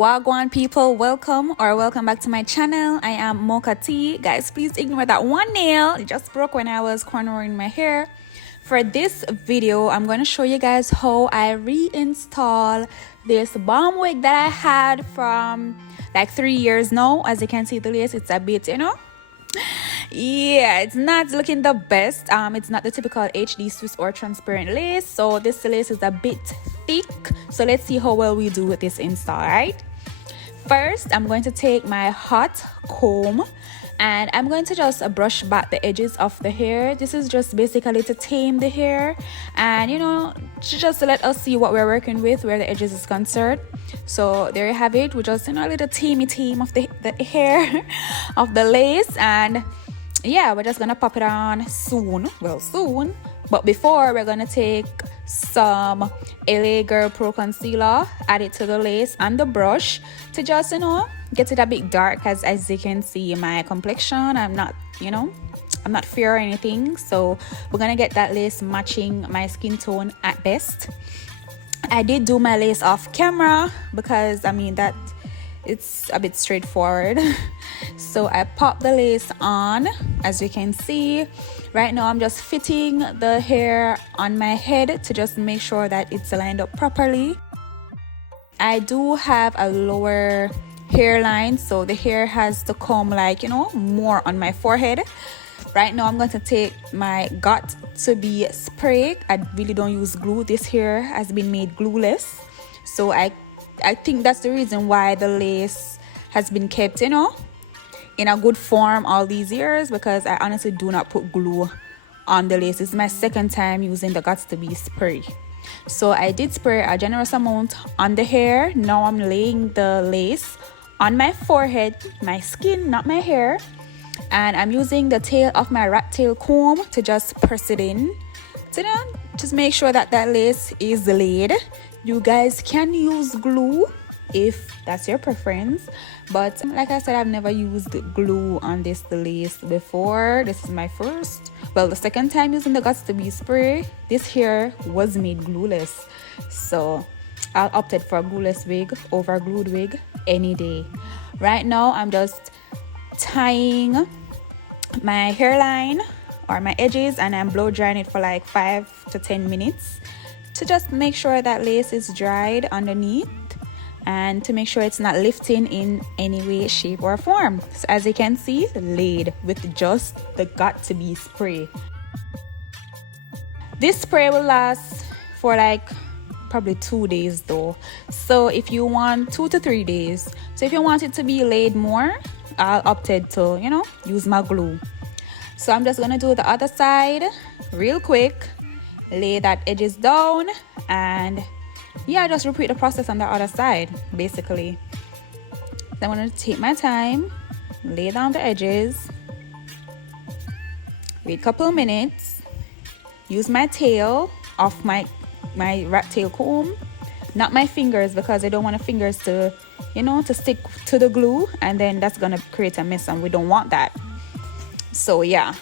Wagwan people, welcome back to my channel. I am Moccaht. Guys, please ignore that one nail. It just broke when I was cornering my hair. For this video, I'm going to show you guys how I reinstall this bomb wig that I had from like 3 years now. As you can see, the lace, it's a bit, yeah, it's not looking the best. It's not the typical HD Swiss or transparent lace, so this lace is a bit thick. So let's see how well we do with this install. Right, first I'm going to take my hot comb and I'm going to just brush back the edges of the hair. This is just basically to tame the hair and just to let us see what we're working with where the edges is concerned. So there you have it. We just a little tame of the hair of the lace, and yeah, we're just gonna pop it on soon, but before, we're gonna take some LA Girl Pro Concealer, add it to the lace and the brush to just get it a bit dark, as you can see my complexion, I'm not fair or anything, so we're gonna get that lace matching my skin tone at best. I did do my lace off camera because that it's a bit straightforward. So I popped the lace on. As you can see right now, I'm just fitting the hair on my head to just make sure that it's lined up properly. I do have a lower hairline, so the hair has to come more on my forehead. Right now I'm going to take my got to be spray. I really don't use glue. This hair has been made glueless, so I think that's the reason why the lace has been kept in a good form all these years, because I honestly do not put glue on the lace. It's my second time using the got to be spray. So I did spray a generous amount on the hair. Now I'm laying the lace on my forehead, my skin, not my hair, and I'm using the tail of my rat tail comb to just press it in to just make sure that lace is laid. You guys can use glue if that's your preference, but like I said, I've never used glue on the lace before. This is my the second time using the Got to Be spray. This hair was made glueless, so I opted for a glueless wig over a glued wig any day. Right now I'm just tying my hairline or my edges, and I'm blow drying it for like 5 to 10 minutes to just make sure that lace is dried underneath and to make sure it's not lifting in any way, shape or form. So as you can see, laid with just the Got to Be spray. This spray will last for probably 2 days though, so if you want 2 to 3 days. So if you want it to be laid more, I'll opted to use my glue. So I'm just gonna do the other side real quick, lay that edges down, and yeah, just repeat the process on the other side basically. So I'm gonna take my time, lay down the edges, wait a couple minutes, use my tail of my rat tail comb, not my fingers, because I don't want the fingers to to stick to the glue, and then that's gonna create a mess and we don't want that. So yeah,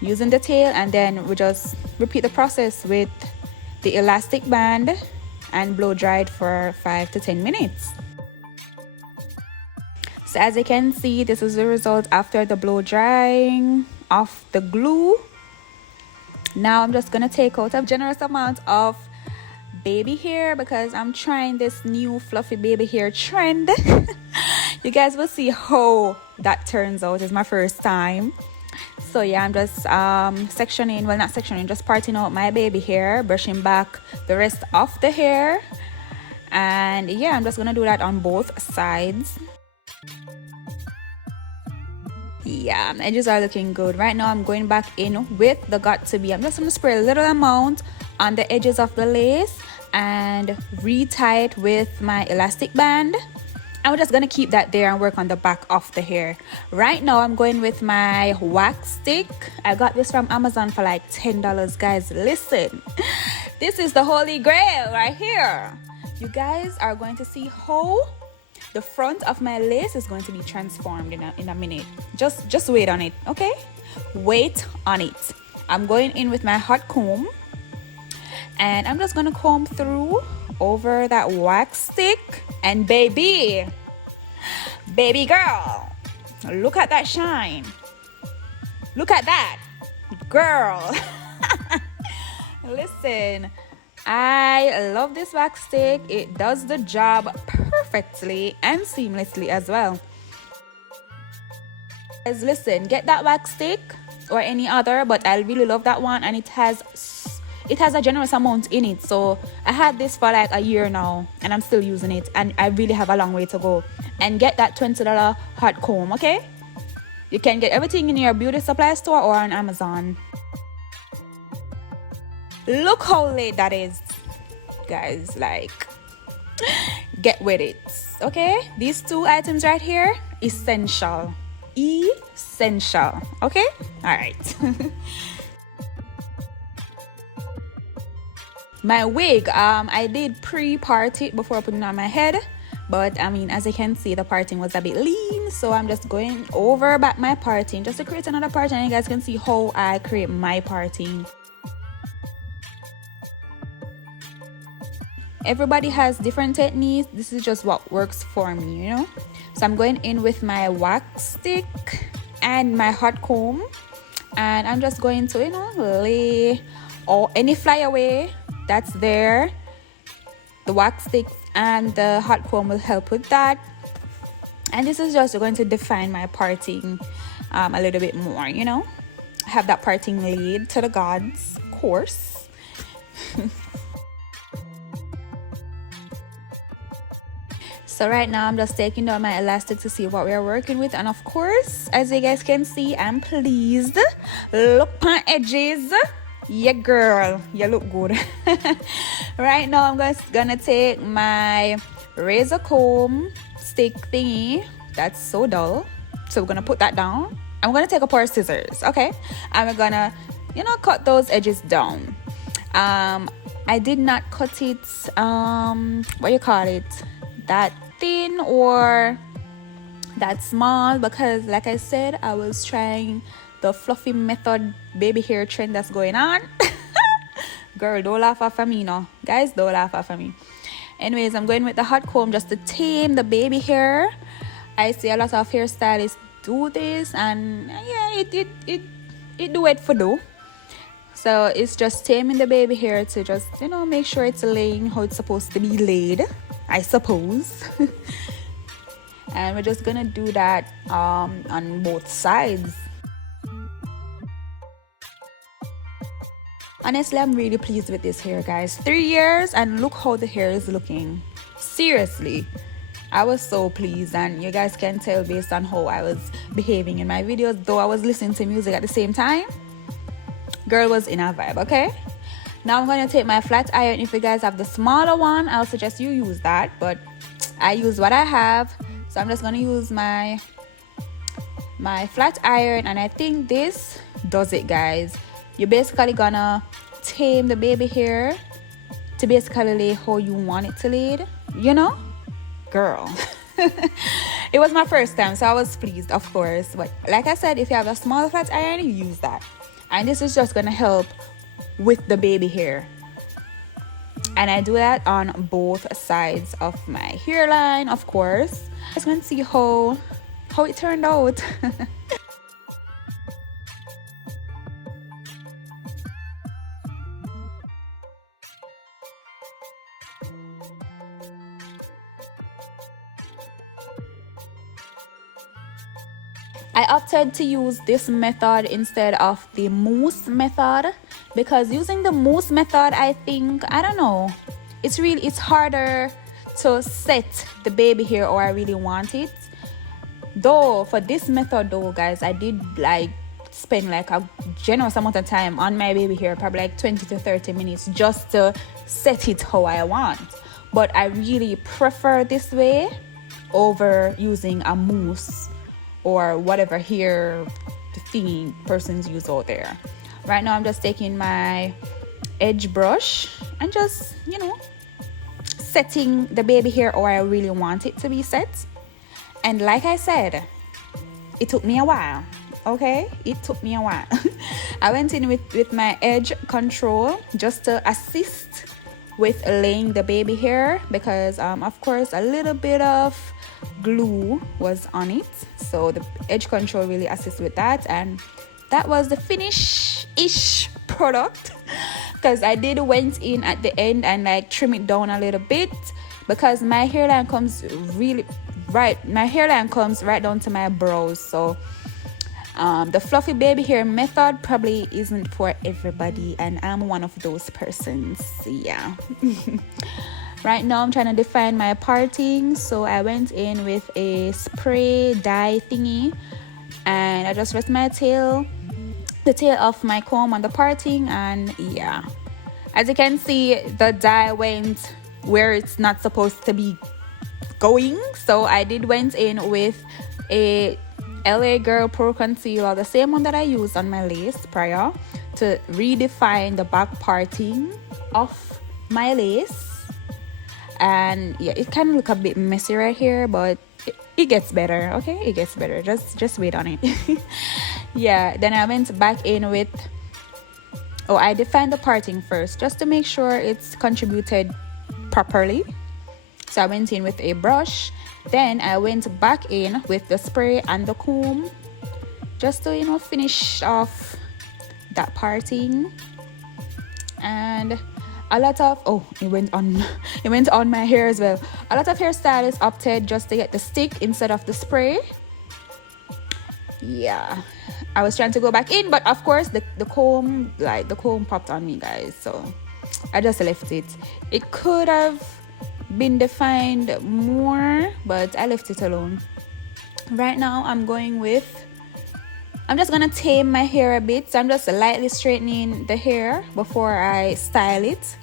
using the tail, and then we just repeat the process with the elastic band and blow dry it for 5 to 10 minutes. So as you can see, this is the result after the blow drying of the glue. Now I'm just gonna take out a generous amount of baby hair because I'm trying this new fluffy baby hair trend. You guys will see how that turns out. It's my first time. So yeah, I'm just just parting out my baby hair, brushing back the rest of the hair, and yeah, I'm just gonna do that on both sides. Yeah, the edges are looking good. Right now I'm going back in with the Got to Be. I'm just gonna spray a little amount on the edges of the lace and re-tie it with my elastic band. I'm just gonna keep that there and work on the back of the hair. Right now I'm going with my wax stick. I got this from Amazon for like $10. Guys, listen, this is the holy grail right here. You guys are going to see how the front of my lace is going to be transformed in a minute. Just wait on it, okay? Wait on it. I'm going in with my hot comb and I'm just gonna comb through over that wax stick And baby girl, look at that shine. Look at that, girl. Listen, I love this wax stick. It does the job perfectly and seamlessly as well. Guys, listen, get that wax stick or any other, but I really love that one, and it has a generous amount in it. So I had this for like a year now and I'm still using it, and I really have a long way to go. And get that $20 hot comb, okay? You can get everything in your beauty supply store or on Amazon. Look how late that is, guys. Like, get with it, okay? These two items right here, essential, okay? All right. My wig, I did pre-part it before putting it on my head, but I mean, as you can see, the parting was a bit lean, so I'm just going over back my parting just to create another parting, and you guys can see how I create my parting. Everybody has different techniques. This is just what works for me, you know. So I'm going in with my wax stick and my hot comb, and I'm just going to, you know, lay any flyaway that's there. The wax stick and the hot comb will help with that, and this is just going to define my parting a little bit more, you know. Have that parting laid to the gods, of course. So right now I'm just taking down my elastic to see what we are working with, and of course, as you guys can see, I'm pleased. Look my edges. Yeah, girl, you look good. Right now I'm gonna take my razor comb stick thingy that's so dull, so we're gonna put that down. I'm gonna take a pair of scissors, okay, and we're gonna, you know, cut those edges down. I did not cut it what you call it, that thin or that small, because like I said, I was trying the fluffy method baby hair trend that's going on. Girl, don't laugh at me now, guys, don't laugh at me. Anyways, I'm going with the hot comb just to tame the baby hair. I see a lot of hairstylists do this, and yeah, it do it for do. So it's just taming the baby hair to just, you know, make sure it's laying how it's supposed to be laid, I suppose. And we're just gonna do that on both sides. Honestly, I'm really pleased with this hair, guys. 3 years and look how the hair is looking. Seriously, I was so pleased, and you guys can tell based on how I was behaving in my videos, though I was listening to music at the same time. Girl was in a vibe, okay? Now I'm going to take my flat iron. If you guys have the smaller one, I'll suggest you use that, but I use what I have. So I'm just going to use my flat iron, and I think this does it, guys. You're basically gonna tame the baby hair to basically lay how you want it to lay, you know? Girl. It was my first time, so I was pleased, of course. But like I said, if you have a small flat iron, you use that. And this is just gonna help with the baby hair. And I do that on both sides of my hairline, of course. I just want to see how it turned out. I opted to use this method instead of the mousse method, because using the mousse method, I think, I don't know, it's harder to set the baby hair or I really want it. Though for this method though, guys, I did like spend like a generous amount of time on my baby hair, probably like 20 to 30 minutes just to set it how I want. But I really prefer this way over using a mousse or whatever hair thing persons use out there. Right now I'm just taking my edge brush and just, you know, setting the baby hair or I really want it to be set. And like I said, it took me a while, okay? It took me a while. I went in with my edge control just to assist with laying the baby hair, because of course a little bit of glue was on it, so the edge control really assists with that. And that was the finish-ish product, because I did went in at the end and like trim it down a little bit, because my hairline comes right down to my brows. So the fluffy baby hair method probably isn't for everybody, and I'm one of those persons. Yeah. Right now I'm trying to define my parting, so I went in with a spray dye thingy, and I just rest the tail of my comb on the parting. And yeah, as you can see, the dye went where it's not supposed to be going, so I went in with a LA Girl Pro Concealer, the same one that I used on my lace prior, to redefine the back parting of my lace. And yeah, it can look a bit messy right here, but it gets better. Okay, it gets better. Just wait on it. Yeah, then I went back in with, I defined the parting first just to make sure it's contributed properly. So I went in with a brush, then I went back in with the spray and the comb just to finish off that parting. And a lot of it went on my hair as well. A lot of hairstylists opted just to get the stick instead of the spray. Yeah, I was trying to go back in, but of course the comb popped on me, guys, so I just left it. It could have been defined more, but I left it alone. Right now I'm just gonna tame my hair a bit, so I'm just lightly straightening the hair before I style it.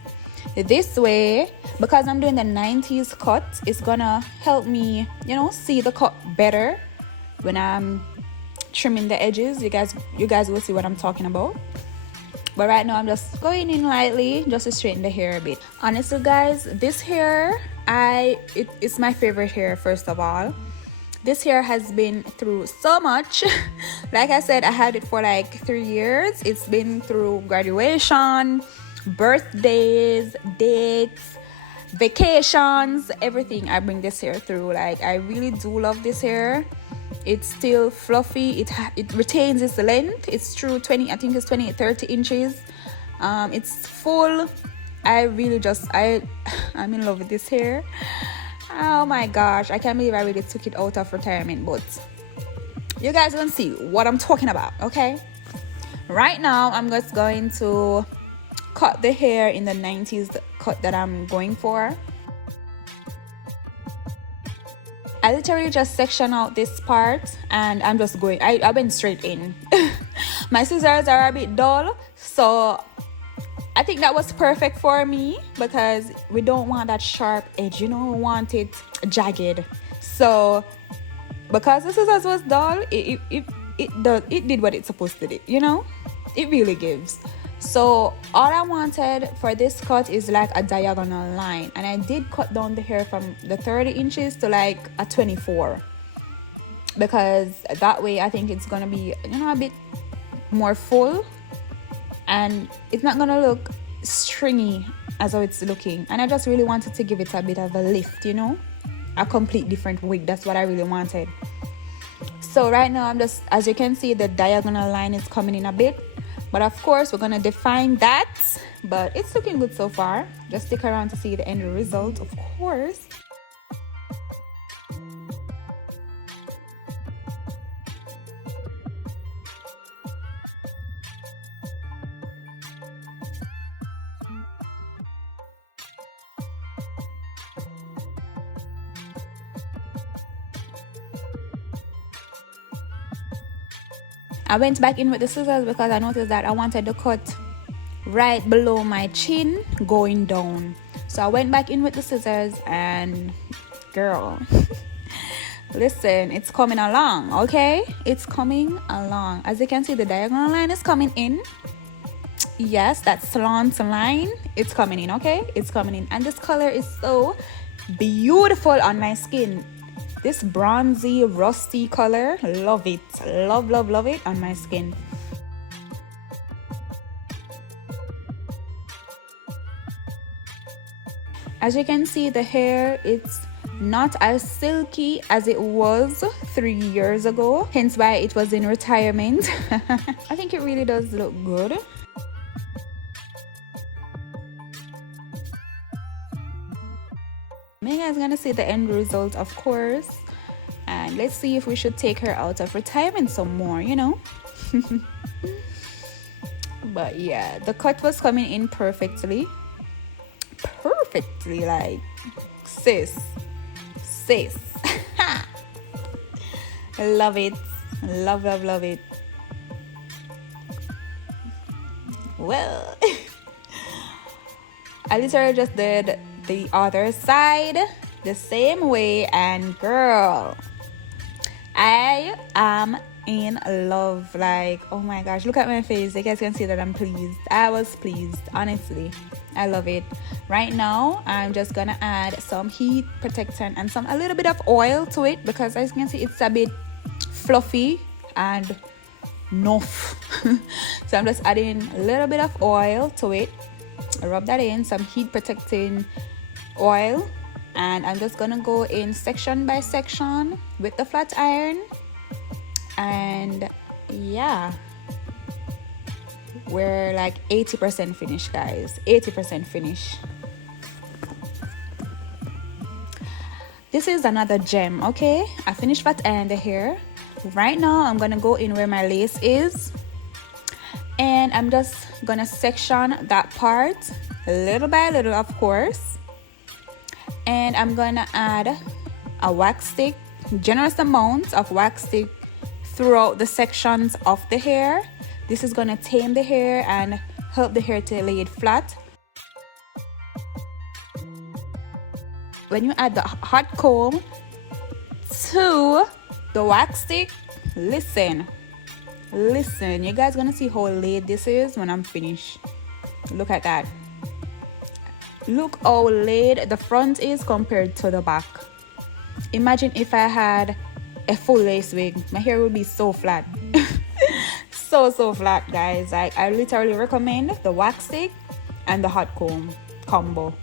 This way, because I'm doing the 90s cut, it's gonna help me see the cut better when I'm trimming the edges. You guys will see what I'm talking about. But right now I'm just going in lightly just to straighten the hair a bit. Honestly, guys, this hair, it's my favorite hair. First of all, this hair has been through so much. Like I said, I had it for like 3 years. It's been through graduation, birthdays, dates, vacations, everything. I bring this hair through. Like, I really do love this hair. It's still fluffy. It retains its length. It's true 30 inches. It's full. I'm in love with this hair. Oh my gosh, I can't believe I really took it out of retirement, but you guys don't see what I'm talking about. Okay, right now I'm just going to cut the hair in the 90s cut that I'm going for. I literally just section out this part, and I'm just going, I went straight in. My scissors are a bit dull, so I think that was perfect for me, because we don't want that sharp edge, we want it jagged. So because the scissors was dull, it did what it's supposed to do, it really gives. So all I wanted for this cut is like a diagonal line, and I did cut down the hair from the 30 inches to like a 24, because that way I think it's gonna be a bit more full, and it's not gonna look stringy as how it's looking. And I just really wanted to give it a bit of a lift, a complete different wig. That's what I really wanted. So right now I'm just, as you can see, the diagonal line is coming in a bit, but of course we're gonna define that. But it's looking good so far. Just stick around to see the end result, of course. I went back in with the scissors because I noticed that I wanted the cut right below my chin going down. So I went back in with the scissors, and girl, listen, it's coming along, okay? It's coming along. As you can see, the diagonal line is coming in. Yes, that slant line, it's coming in, okay? It's coming in. And this color is so beautiful on my skin. This bronzy, rusty color, love it. Love, love, love it on my skin. As you can see, the hair, it's not as silky as it was 3 years ago, hence why it was in retirement. I think it really does look good. You guys gonna see the end result, of course, and let's see if we should take her out of retirement some more, you know. But yeah, the cut was coming in perfectly, like sis. I love it. Love it. Well, I literally just did the other side the same way, and girl, I am in love. Like, oh my gosh, look at my face. You guys can see that I'm pleased. I was pleased, honestly. I love it. Right now, I'm just gonna add some heat protectant and a little bit of oil to it, because as you can see, it's a bit fluffy and nuff. So I'm just adding a little bit of oil to it. I rub that in, some heat protecting oil, and I'm just gonna go in section by section with the flat iron. And yeah, we're like 80% finished, guys. 80% finished. This is another gem. Okay, I finished flat iron the hair. Right now I'm gonna go in where my lace is, and I'm just gonna section that part little by little, of course. And I'm gonna add a wax stick, generous amount of wax stick throughout the sections of the hair. This is gonna tame the hair and help the hair to lay it flat. When you add the hot comb to the wax stick, listen, you guys gonna see how laid this is when I'm finished. Look at that. Look how laid the front is compared to the back. Imagine if I had a full lace wig, my hair would be so flat. so flat, guys. Like, I literally recommend the wax stick and the hot comb combo.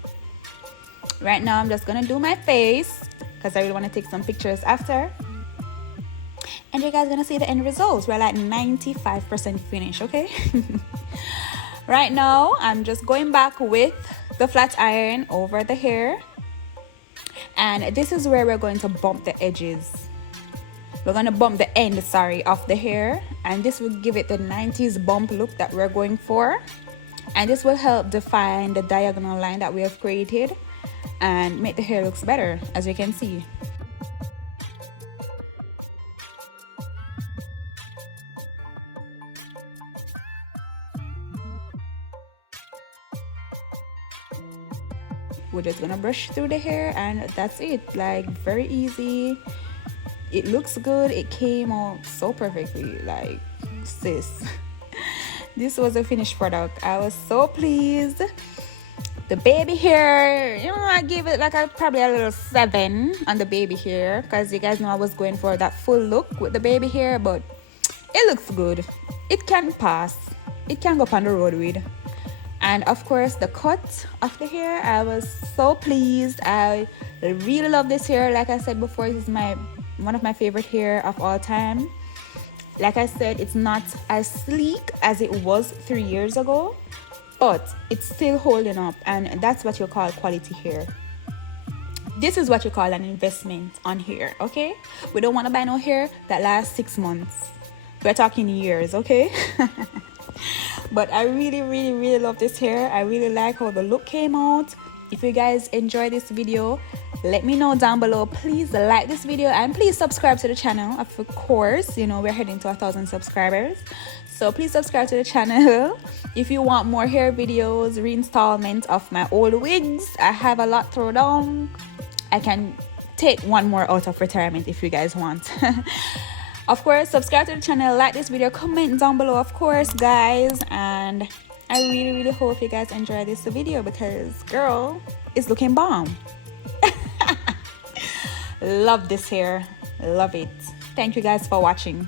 Right now I'm just gonna do my face because I really want to take some pictures after, and you guys gonna see the end results. We're like 95% finished. Okay. Right now I'm just going back with the flat iron over the hair, and this is where we're going to bump the edges. We're going to bump the end, of the hair, and this will give it the 90s bump look that we're going for, and this will help define the diagonal line that we have created and make the hair looks better, as you can see. We're just gonna brush through the hair, and that's it. Like, very easy. It looks good. It came out so perfectly. Like, sis. This was a finished product. I was so pleased. The baby hair, you know, I gave it like probably a little 7 on the baby hair, because you guys know I was going for that full look with the baby hair, but it looks good. It can pass. It can go up on the road with. And of course, the cut of the hair, I was so pleased. I really love this hair. Like I said before, this is one of my favorite hair of all time. Like I said, it's not as sleek as it was 3 years ago, but it's still holding up, and that's what you call quality hair. This is what you call an investment on hair, okay? We don't want to buy no hair that lasts 6 months. We're talking years, okay? But I really love this hair. I really like how the look came out. If you guys enjoy this video, let me know down below. Please like this video and please subscribe to the channel. Of course, you know, we're heading to 1,000 subscribers, so please subscribe to the channel. If you want more hair videos, reinstallment of my old wigs, I have a lot thrown down. I can take one more out of retirement if you guys want. Of course, subscribe to the channel, like this video, comment down below, of course, guys. And I really hope you guys enjoy this video, because girl, it's looking bomb. Love this hair. Love it. Thank you guys for watching.